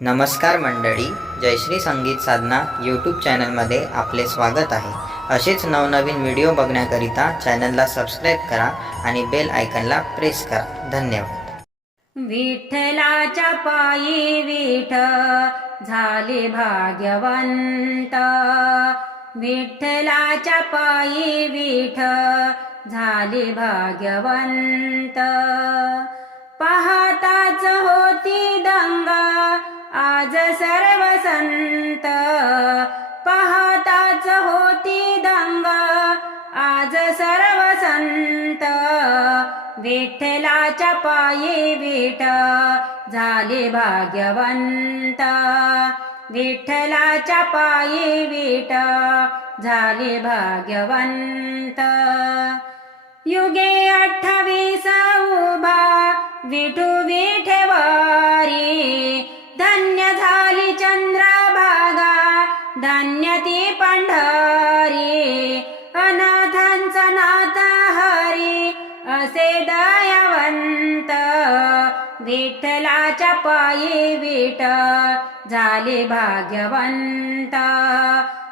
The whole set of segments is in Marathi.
नमस्कार मंडळी जयश्री संगीत साधना यूट्यूब चॅनलमध्ये आपले स्वागत आहे. असेच नवनवीन व्हिडिओ बघण्याकरिता चॅनलला सबस्क्राईब करा आणि बेल आयकनला प्रेस करा. धन्यवाद. विठ्ठलाच्या पायी विठ झाले भाग्यवंत. विठ्ठलाच्या पायी विठ झाले भाग्यवंत. पाहताच होती दंगा आज सर्व संत पाहताच होती दंगा. आज सर्व संत विठ्ठलाच्या पायी विठ झाले भाग्यवंत. विठ्ठलाच्या पायी विठ झाले भाग्यवंत. युगे अठ्ठावीस उभा विठू विठेवारी. विठ्ठलाच्या पायी विठ झाले भाग्यवंत.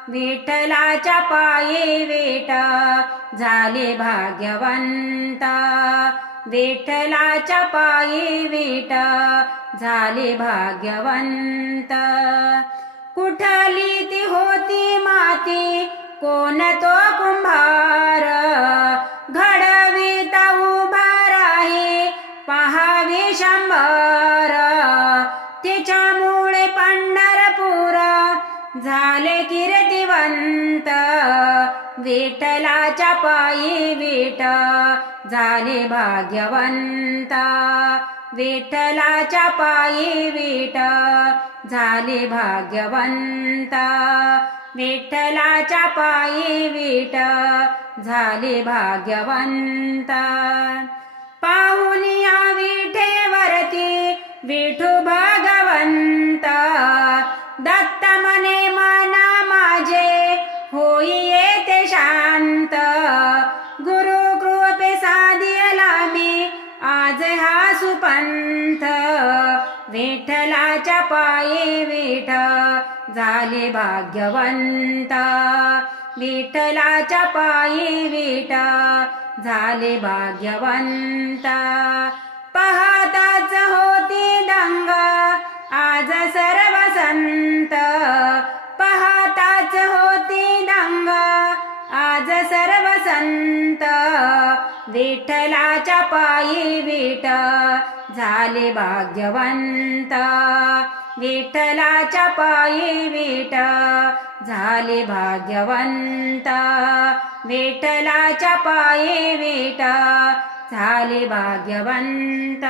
विठ्ठलाच्या पायी विठ झाले भाग्यवंत. विठ्ठलाच्या पायी विठ झाले भाग्यवंत. कुठली ती होती माती कोण तो कुंभ तिच्यामुळे पंढरपूर झाले कीर्तिवंत. विठलाच्या पायी विट झाले भाग्यवंत. विठलाच्या पायी विट झाले भाग्यवंत. विठलाच्या पायी विट झाले भाग्यवंत. पाहुनिया विठेवरती विठोबा विठ्ठलाच्या पायी विठ झाले भाग्यवंत. विठ्ठलाच्या पायी विठ झाले भाग्यवंत. पाहताच होती दंगा आज सर्व संत. पाहताच होती दंगा आज सर्व संत. विठ्ठलाच्या पायी विठ झाले भाग्यवंत. विठ्ठलाच्या पायी विठ. झाले भाग्यवंत. विठ्ठलाच्या पायी विठ. झाले भाग्यवंत.